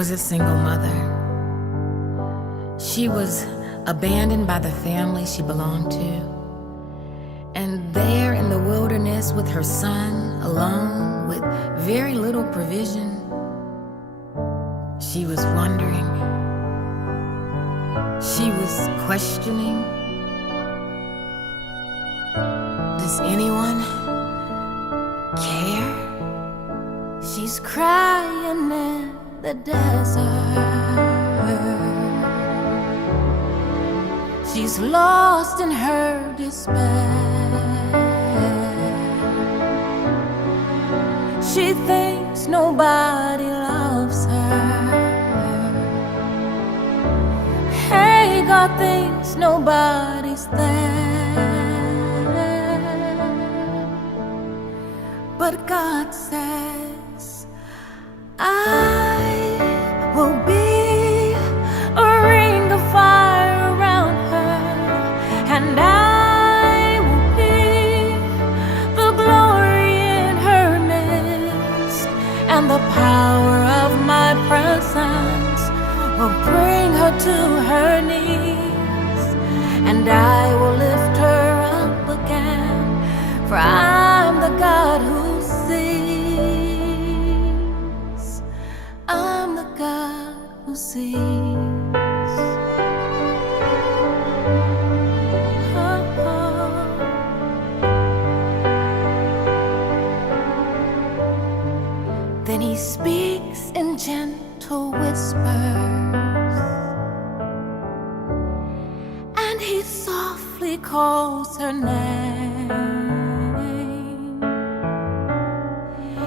was a single mother. She was abandoned by the family she belonged to. And there in the wilderness with her son, alone, with very little provision, she was wondering. She was questioning. Does anyone care? She's crying in the desert. She's lost in her despair. She thinks nobody loves her. Hey, God thinks nobody's there. But God says, I will be a ring of fire around her, and I will be the glory in her midst, and the power of my presence will bring her to her knees, and I will lift her up again, for I'm the God who sees. I'm the God who sees. Then he speaks in gentle whispers, and he softly calls her name.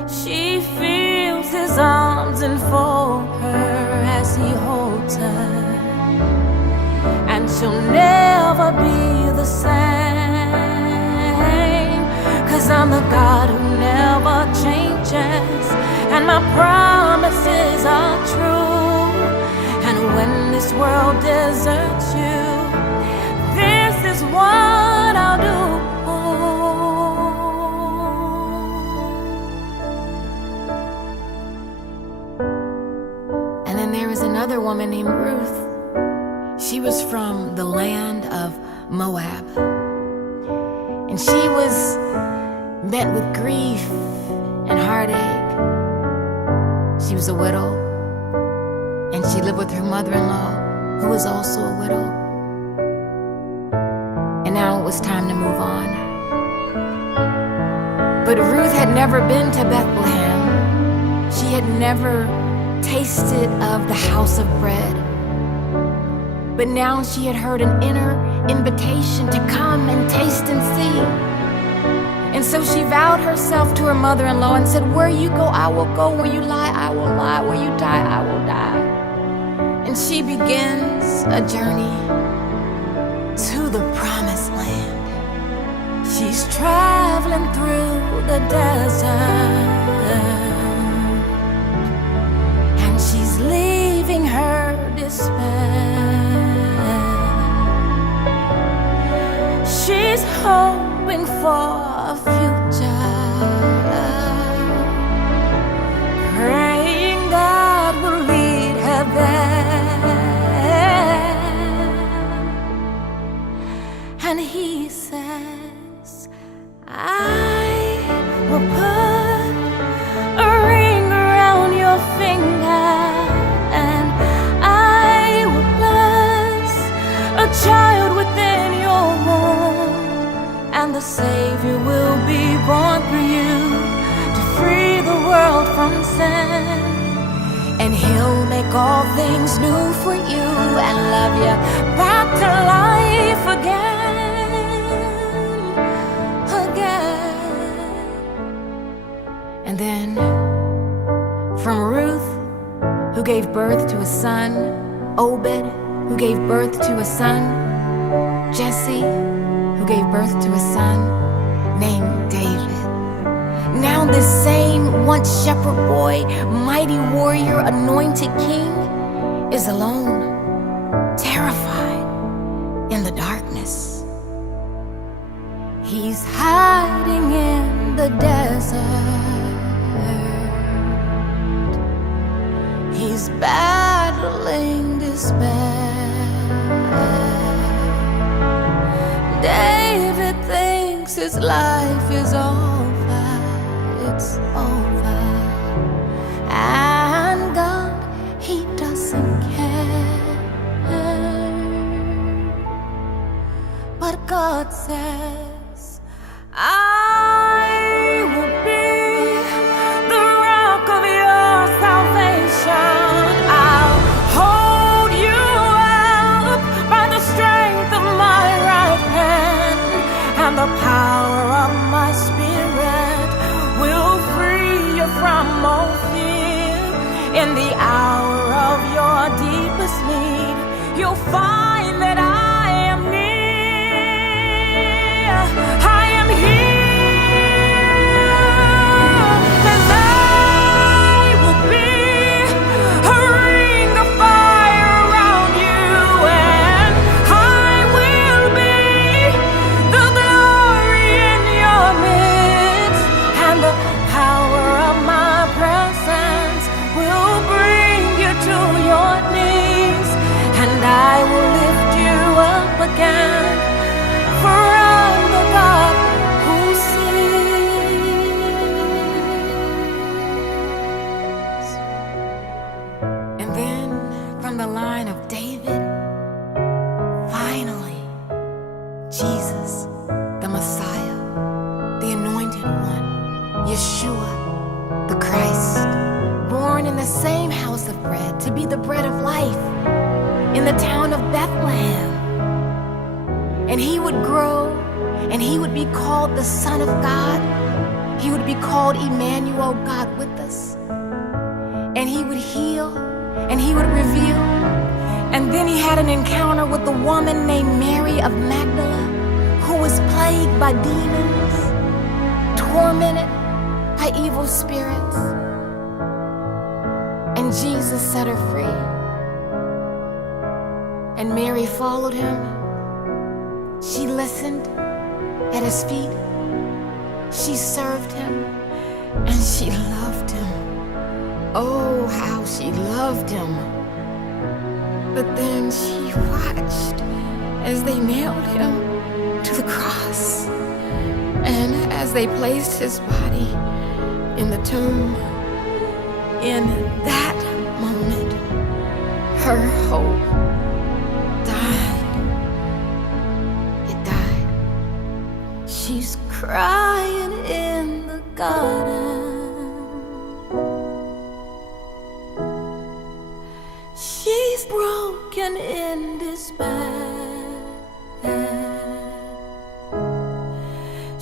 She feels his arms enfold her as he holds her, and she'll never be the same, 'cause I'm the God who never changes, and my promises are true. And when this world deserts you, this is what I'll do. And then there was another woman named Ruth. She was from the land of Moab, and she was met with grief and heartache. She was a widow, and she lived with her mother-in-law, who was also a widow. And now it was time to move on. But Ruth had never been to Bethlehem. She had never tasted of the house of bread. But now she had heard an inner invitation to come and taste and see. And so she vowed herself to her mother-in-law and said, where you go, I will go. Where you lie, I will lie. Where you die, I will die. And she begins a journey to the promised land. She's traveling through the desert, and she's leaving her despair. She's hoping for a future, praying God will lead her there. And he says, I will put a ring around your finger, and I will bless a child within your womb, and the Savior will be born for you to free the world from sin. And he'll make all things new for you and love you back to life again. And then from Ruth, who gave birth to a son, Obed, who gave birth to a son, Jesse, who gave birth to a son named David. Now this same once shepherd boy, mighty warrior, anointed king, is alone, terrified in the darkness. He's hiding in the desert. He he's battling despair. David thinks his life is over, it's over. And God, he doesn't care. But God says, I will be the rock of your salvation. I'll hold you up by the strength of my right hand, and the power of my spirit will free you from all fear. In the hour of your deepest need, you'll find that I am near. I am here, 'cause I will be a ring of fire around you, and I will be the glory in your midst, and the power of my presence will bring you to your knees, and I will lift you up again, for I'm the God who sees. And then from the line of David, finally, Jesus, the Messiah, the Anointed One, Yeshua, the Christ, born in the same house of bread to be the bread of life in the town of Bethlehem. And he would grow, and he would be called the Son of God. He would be called Emmanuel, God with us. And he would heal, and he would reveal. And then he had an encounter with a woman named Mary of Magdala, who was plagued by demons, tormented by evil spirits. And Jesus set her free. And Mary followed him. She listened at his feet. She served him, and she loved him. Oh, how she loved him. But then she watched as they nailed him to the cross, and as they placed his body in the tomb. In that moment, her hope died. It died. She's crying in the garden. She's broken in despair.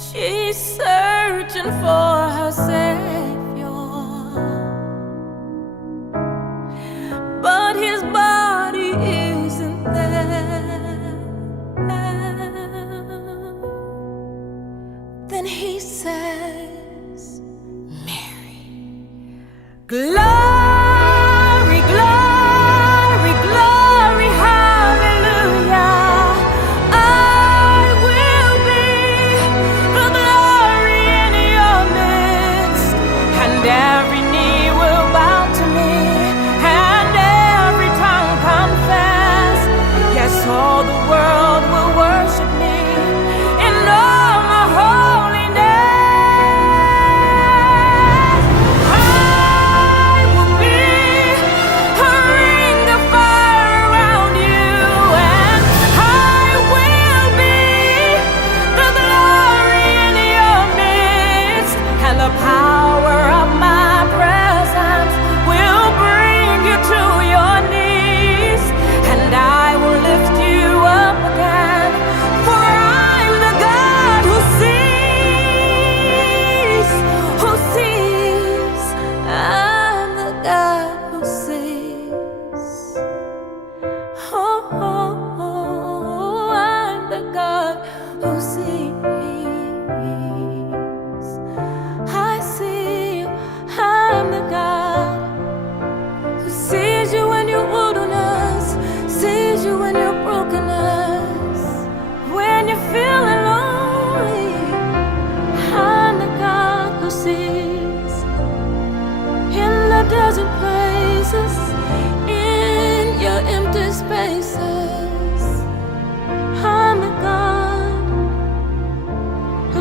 She's searching for her Savior, but his body isn't there. Then he says, Mary, glory, glory, glory, hallelujah. I will be the glory in your midst.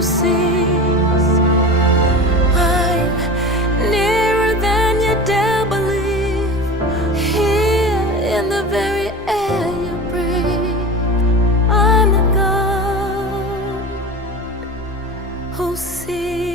who sees. I'm nearer than you dare believe, here in the very air you breathe. I'm the God who sees.